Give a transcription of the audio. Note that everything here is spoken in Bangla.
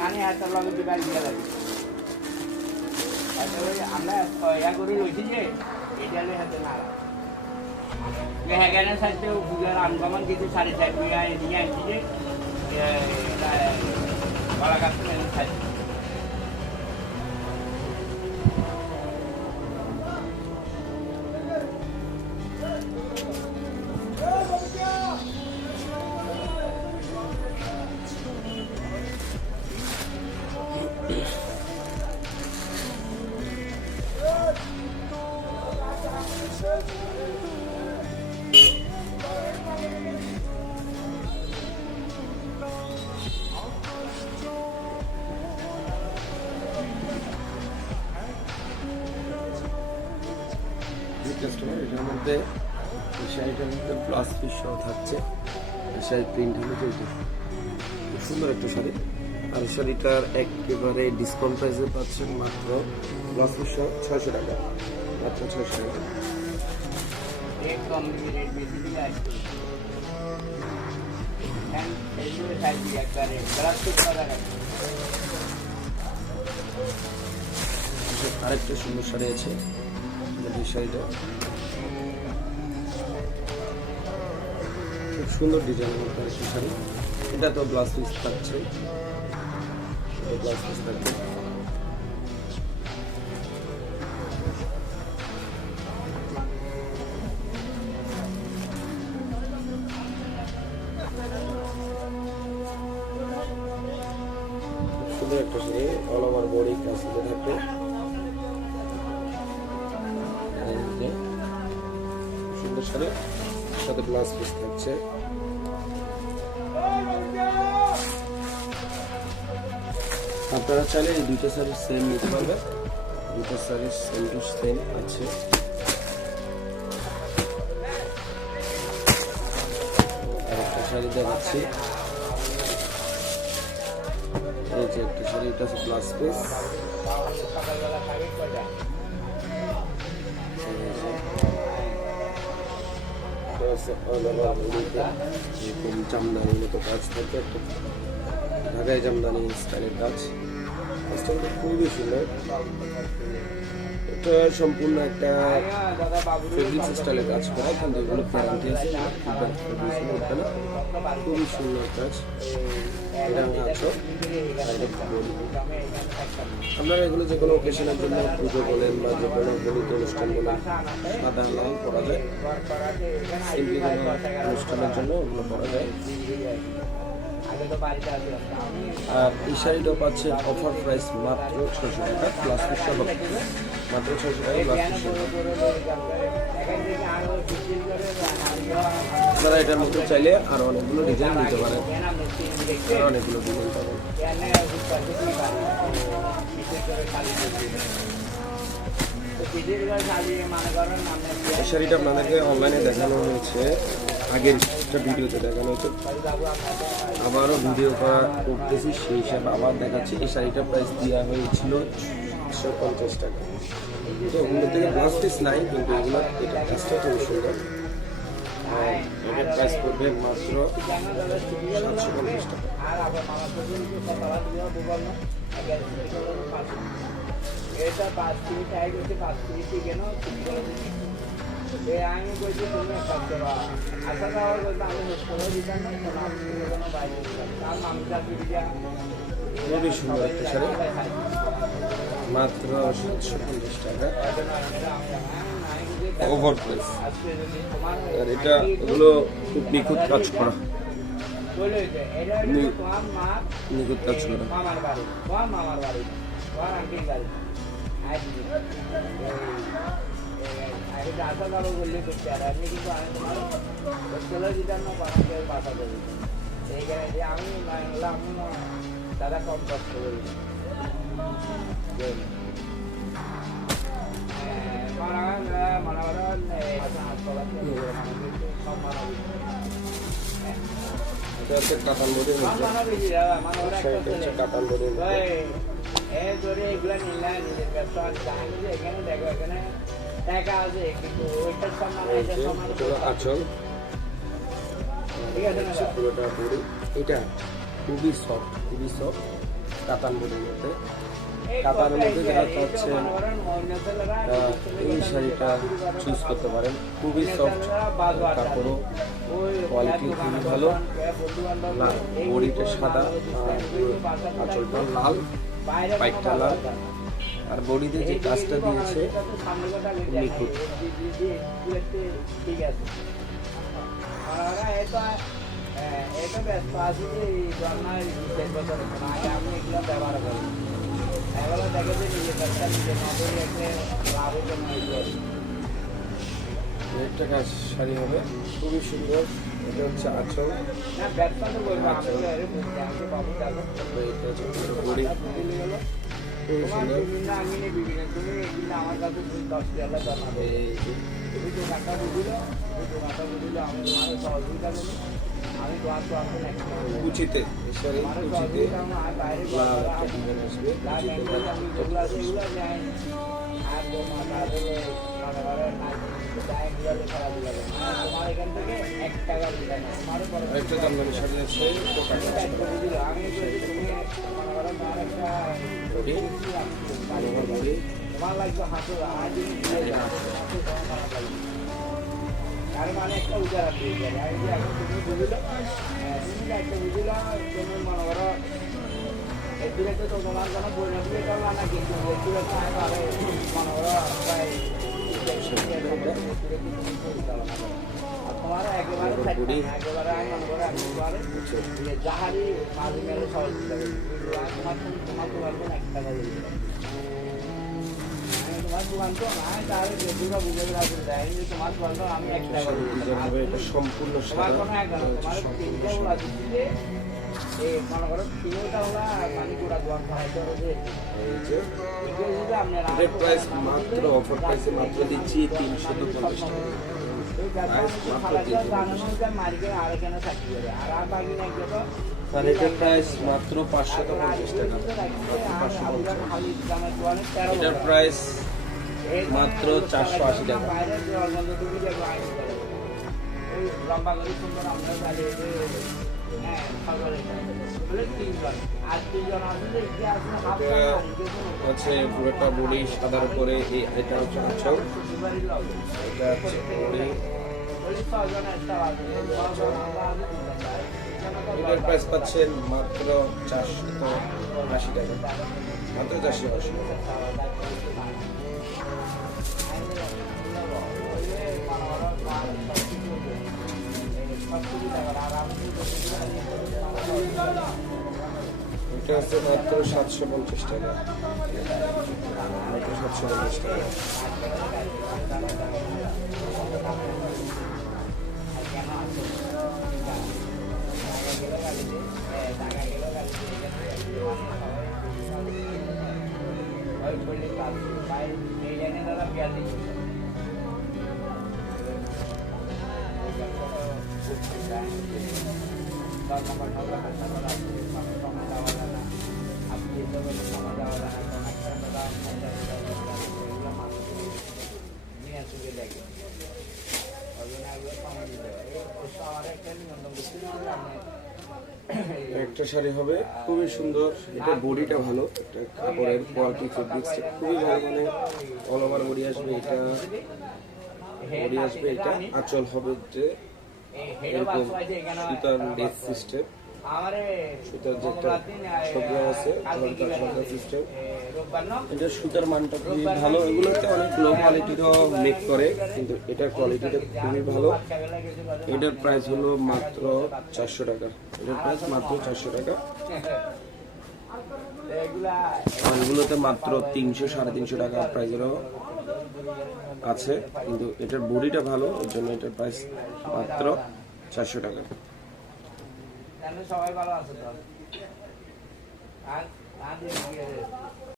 মানে এত লগে জোগাড় দিয়ে লাগে আমরা ইয়া করে রয়েছি যে এটা হাতে না এখানে সাথে পূজার আনগমন কিছু 4.5 বিঘা এদিকে আনছি যে কলা গাছ সাথে কাস্টমার এটার মধ্যে শাড়িটার মধ্যে প্লাস পিস সহ থাকছে শাড়ির প্রিন্ট হলো চলছে খুব সুন্দর একটা শাড়ি আর শাড়িটার একেবারে ডিসকাউন্ট প্রাইসে পাচ্ছেন মাত্র প্লাস পিস সহ 600 টাকা মাত্র 600 টাকা একদম রেট বেশি দিয়ে আসছে এইগুলো সাইজ একবারে গ্লাস করা আছে আরেকটা সুন্দর শাড়ি আছে এই শাড়িটা খুব সুন্দর ডিজাইনের মধ্যে আরেকটা শাড়ি এটা তো ব্লাউজ পিস থাকছে ব্লাউজ পিস থাকবে সুন্দর একটা শাড়ি অল ওভার বডি কাজ করে থাকবে সুন্দর শাড়ি সাথে ব্লাউজ পিস থাকছে আপনারা চাইলে এই দুইটা শাড়ি সেম নিতে পারবেন দুইটা শাড়ি সেম টু সেম আছে আরেকটা শাড়ি দেখাচ্ছি এই যে একটা শাড়ি এটা আছে ব্লাউজ পিস জামদানির মতো কাজ থাকে একটা ঢাকায় জামদানি স্টাইলের কাজ কাজটা খুবই সুন্দর এটা সম্পূর্ণ একটা ফেব্রিক্স স্টাইলের কাজ করা কিন্তু এগুলো গ্যারান্টি আছে উঠবে না খুবই সুন্দর কাজ এটা আমি আছো আপনারা এগুলো যে কোনো অকেশনের জন্য পুজো বলেন বা যে কোনো গণিত অনুষ্ঠান বলেন সাদা লাল করা যায় সিম্পলি কোনো অনুষ্ঠানের জন্য ওগুলো করা যায় আর এই শাড়িটাও পাচ্ছে অফার প্রাইস মাত্র 600 টাকা প্লাস পিস সহ মাত্র 600 টাকা প্লাস পিস আপনারা এটার মধ্যে চাইলে আরো অনেকগুলো ডিজাইন নিতে পারেন আরো অনেকগুলো ডিজাইন পাবেন এই শাড়িটা আপনাদেরকে অনলাইনে দেখানো হয়েছে আগের একটা ভিডিওতে দেখানো হয়েছে আবারও ভিডিও করা করতেছি সেই হিসাবে আবার দেখাচ্ছি এই শাড়িটার প্রাইস দেওয়া হয়েছিল 150 টাকা তো ওগুলোর থেকে ব্লাউজ পিস নাই কিন্তু এগুলোর এটা কাজটা খুবই সুন্দর এটার প্রাইস পড়বে মাত্র 750 টাকা এটা 5 মিনিট আগে হচ্ছে 5 মিনিট কেন আমি বলছি তুমি কাজ করো আশা যাওয়ার বলতে আমি করে দিতাম না কোনো বাইরে তার মামলা দিয়া খুবই সুন্দর একটা শাড়ি মাত্র 750 টাকা ওভার প্রাইস আর এটা এগুলো খুব নিখুঁত কাজ করা নিখুঁত কাজ করা মামার বাড়ি আন্টির বাড়ি আশা যাবো বললে করতে আর আমি কিন্তু আমি তোমার চলে দিতাম না বানাতে বাধা দেবে এইখানে যে আমি আমি দাদা কম কষ্ট করি কাতান বোর্ডের কাতান বোর্ডের এগুলা নিলা নিজের ব্যবসা জানি এখানে দেখো এখানে টাকা আছে কিন্তু ওইটার সম্মান আচল ঠিক আছে পুরোটা বড়ি এটা খুবই সফট কাতান বডির মধ্যে। কাতানের মধ্যে যারা চাচ্ছেন এই শাড়িটা চুজ করতে পারেন। খুবই সফট কাপড়ও, কোয়ালিটি খুবই ভালো। বডিটা সাদা, আঁচলটা লাল, পাইটটা লাল, আর বডিতে যে কাজটা দিয়েছে নিখুঁত। ঠিক আছে, এটা ব্যস্ত আছি যে এই জন্মায় 2 বছর আগে আমি এগুলো ব্যবহার করি। এগুলো দেখে যে নিজের ব্যবসা নিজের মতোই একটা লাভের জন্য একটা কাজ শাড়ি হবে, খুবই সুন্দর। এটা হচ্ছে আঁচল, না ব্যবসা তো করবো আমি বাবু যাবো এটা হচ্ছে বডি, খুবই সুন্দর। আমি নেই বিভিন্ন তুমি কিন্তু আমার কাছে 10 জন্মাবে তুমি দোকানটা বুঝিল, দোকানটা বুঝিল আমি তোমার সহযোগিতা করি। আমি তোমার তো আসলে কুচিতে শাড়ি, কুচিতে বাইরে লাল একটা ডিজাইন আসবে, কুচিতে এগুলো যায় আর তোমার তোমার এখান থেকে 1 টাকা দিবে না। আরেকটা জামদানি শাড়ি আছে, আমি তুমি মনে করো তোমার একটা বডি, বডি, তোমার লাগবে হাঁটু আজ আর মানে একটা উদার আছে এখন তুমি বুঝলো, তুমি একটা বুঝলো তুমি মনে করো এদিকে তো তোমার কোনো পরিণতি এটা না, কিন্তু এদিকে তো আমি মনে করো প্রায় তোমার একেবারে একেবারে আমি মনে করো আমি তোমার যাহারি মাঝে মেলে সহজ যাবে তোমার তোমার দোকান 1 টাকা দিবে তোমার দোকান তো না, তাহলে যেগুলো বুঝে রাখবে দেয় যে তোমার দোকান তো আমি 1 টাকা দিই। এটা সম্পূর্ণ তোমার সাদা, কোনো একদম তোমার 3টা ওলা দিচ্ছে এই মনে করো 3টা ওলা পানি গোড়া দোকান খাইতে হবে। এই যে এটার প্রাইস মাত্র অফার প্রাইসে মাত্র দিচ্ছি 350 টাকা। আর এটার প্রাইস মাত্র 550 টাকা। এটার প্রাইস মাত্র 480 টাকা। লম্বা করে সুন্দর আমরা হচ্ছে পুরোটা বডি সাদার উপরে, এটা হচ্ছে আঁচল, এটা হচ্ছে বডি। এটার প্রাইস পাচ্ছেন মাত্র 480 টাকা, মাত্র 480 টাকা। এটা হচ্ছে মাত্র 750 টাকা, মাত্র 750 টাকা। একটা শাড়ি হবে খুবই সুন্দর। এটা বডিটা ভালো, এটা কাপড়ের কোয়ালিটি ফেব্রিক্সটা খুবই ভালো, মানে অল ওভার বডি আসবে। এটা বডি আসবে, এটা আঁচল হবে যে এরকম সুতার লেস সিস্টেম, সুতার যেটা সবজি আছে সবজি সিস্টেম। এটা সুতার মানটা খুবই ভালো। এগুলোতে অনেক লো কোয়ালিটিরও মেক করে, কিন্তু এটার কোয়ালিটিটা খুবই ভালো। এটার প্রাইস হলো মাত্র 400 টাকা। এটার প্রাইস মাত্র 400 টাকা। আর এগুলোতে মাত্র 300 350 টাকা প্রাইসেরও আছে, কিন্তু এটার বডিটা ভালো, ওর জন্য এটার প্রাইস মাত্র 400 টাকা। সবাই ভালো আছে তো।